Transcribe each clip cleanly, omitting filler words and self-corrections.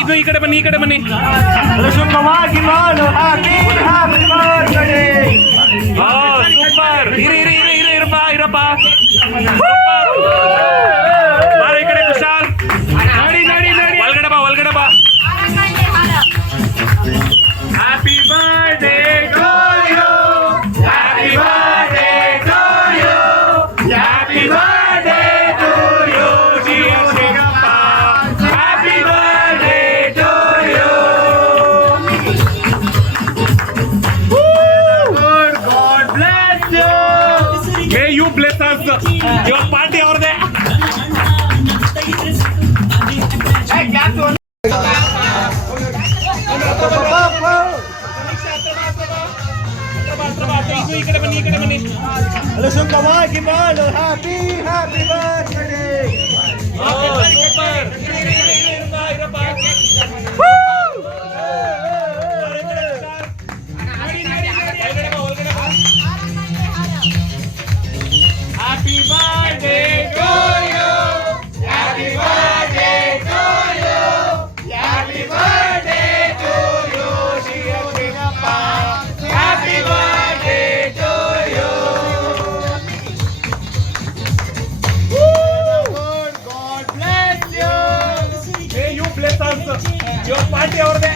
ಇದು ಈ ಕಡೆ ಬನ್ನಿ, ಈ ಕಡೆ ಬನ್ನಿ. ಸೂಪರ್, ಇರಪ್ಪ ಈ ಕಡೆ ಕುಶಾಲ್, ಒಳಗಡೆ ಬಾ, ಒಳಗಡೆ ಬಾ. Happy birthday to you, happy birthday to you, happy birthday to you Shivappa, happy birthday to you. God bless you. May you bless us. Your party ಅವ್ರದೇ. ಈ ಕಡೆ ಬನ್ನಿ, ಈ ಕಡೆ ಬನ್ನಿ. ಸುಖವಾಗಿ ಬಾಳು, ಹ್ಯಾಪಿ ಹ್ಯಾಪಿ ಬರ್ತ್ಡೇ. ಸೂಪರ್, ಇರಪ್ಪ. Happy birthday to you, happy birthday to you, happy birthday to you Shivappa, happy birthday to you. God bless you. May you bless us. Your party ಅವ್ರದೇ.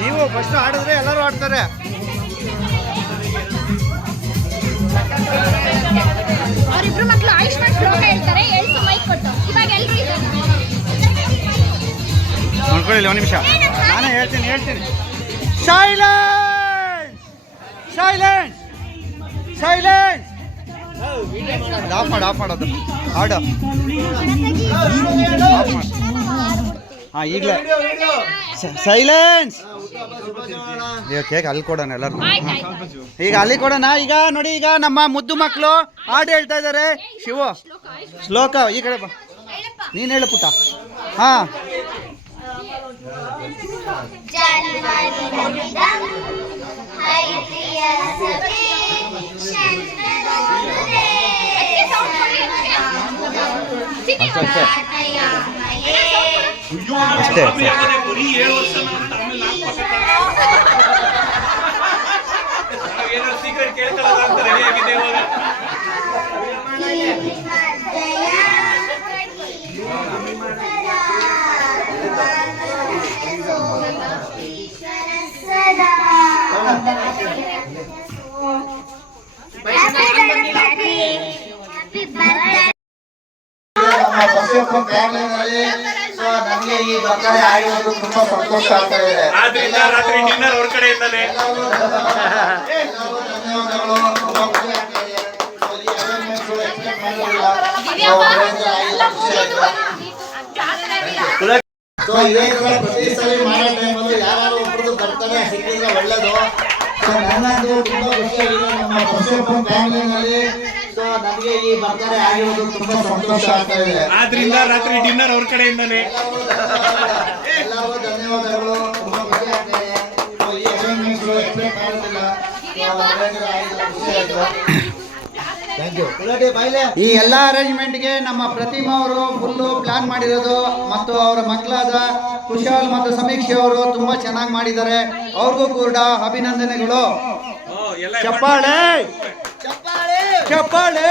ನೀವು ಫಸ್ಟ್ ಆಡಿದ್ರೆ ಎಲ್ಲರೂ ಆಡ್ತಾರೆ. ಅವರಿಬ್ರು ಮಕ್ಕಳು ಆಯುಷ್ಮಾನ್ ಶ್ಲೋಕ ಹೇಳ್ತಾರೆ, ಹೇಳ್ತು ಮೈಕ್ ಕೊಟ್ಟು. ಇವಾಗ ಎಲ್ಲರೂ ನೋಡ್ಕೊಳ್ಳಿ ಒಂದು ನಿಮಿಷ, ನಾನೇ ಹೇಳ್ತೀನಿ. Silence silence silence. ಆಫ್ ಮಾಡೋದು ಹಾಡು. ಹಾಂ ಈಗಲೇ ಸೈಲೆನ್ಸ್. ಈಗ ಕೇಕ್ ಅಲ್ಲಿ ಕೊಡೋಣ ಎಲ್ಲರೂ. ಈಗ ಅಲ್ಲಿ ಕೊಡೋಣ. ಈಗ ನೋಡಿ, ಈಗ ನಮ್ಮ ಮುದ್ದು ಮಕ್ಕಳು ಹಾಡು ಹೇಳ್ತಾ ಇದ್ದಾರೆ. ಶಿವು ಶ್ಲೋಕ ಈ ಕಡೆ ಬಾ, ನೀನು ಹೇಳು ಪುಟ್ಟ. ಹಾಂ ಅಷ್ಟೇ. ನಮ್ಮ ಈ ಬರ್ತಾರೆ ಆಗಿರೋದು ತುಂಬಾ ಸಂತೋಷ ಆಗ್ತಾ ಇದೆ. ಆದ್ರಿಂದ ರಾತ್ರಿ ಡಿನ್ನರ್ ಅವ್ರ ಕಡೆಯಿಂದಾನೆ. ಪ್ರತಿ ಸಲ ಮಾಡೋ ಟೈಮಲ್ಲಿ ಯಾರು ಒಬ್ರದ್ದು ಬರ್ತಾರೆ ಸಿಕ್ಕಿದ್ರೆ ಒಳ್ಳೇದು. ಸೊ ನನ್ನದು ತುಂಬಾ ಖುಷಿಯಾಗಿದೆ ನಮ್ಮ ಪರಶುರಾಮ್ ಫ್ಯಾಮಿಲಿನಲ್ಲಿ. ಸೊ ನನಗೆ ಈ ಬರ್ತಾರೆ ಆಗಿರೋದು ತುಂಬಾ ಸಂತೋಷ ಆಗ್ತಾ ಇದೆ. ಆದ್ರಿಂದ ರಾತ್ರಿ ಡಿನ್ನರ್ ಅವ್ರ ಕಡೆಯಿಂದಾನೆ. ಎಲ್ಲರಿಗೂ ಧನ್ಯವಾದಗಳು. ತುಂಬಾ ಖುಷಿ ಆಗ್ತಾ ಇದೆ. ಸೊ ಈ ಅರೇಂಜ್ಮೆಂಟ್ಸ್ ಎಕ್ಸ್ಪೆಕ್ಟ್ ಮಾಡೋದಿಲ್ಲ. ಈ ಎಲ್ಲ ಅರೇಂಜ್ಮೆಂಟ್ಗೆ ನಮ್ಮ ಪ್ರತಿಮಾ ಅವರು ಫುಲ್ಲು ಪ್ಲಾನ್ ಮಾಡಿರೋದು ಮತ್ತು ಅವರ ಮಕ್ಕಳಾದ ಕುಶಾಲ್ ಮತ್ತು ಸಮೀಕ್ಷೆ ಅವರು ತುಂಬಾ ಚೆನ್ನಾಗಿ ಮಾಡಿದ್ದಾರೆ. ಅವ್ರಿಗೂ ಕೂಡ ಅಭಿನಂದನೆಗಳು. ಚಪ್ಪಾಳೆ ಚಪ್ಪಾಳೆ.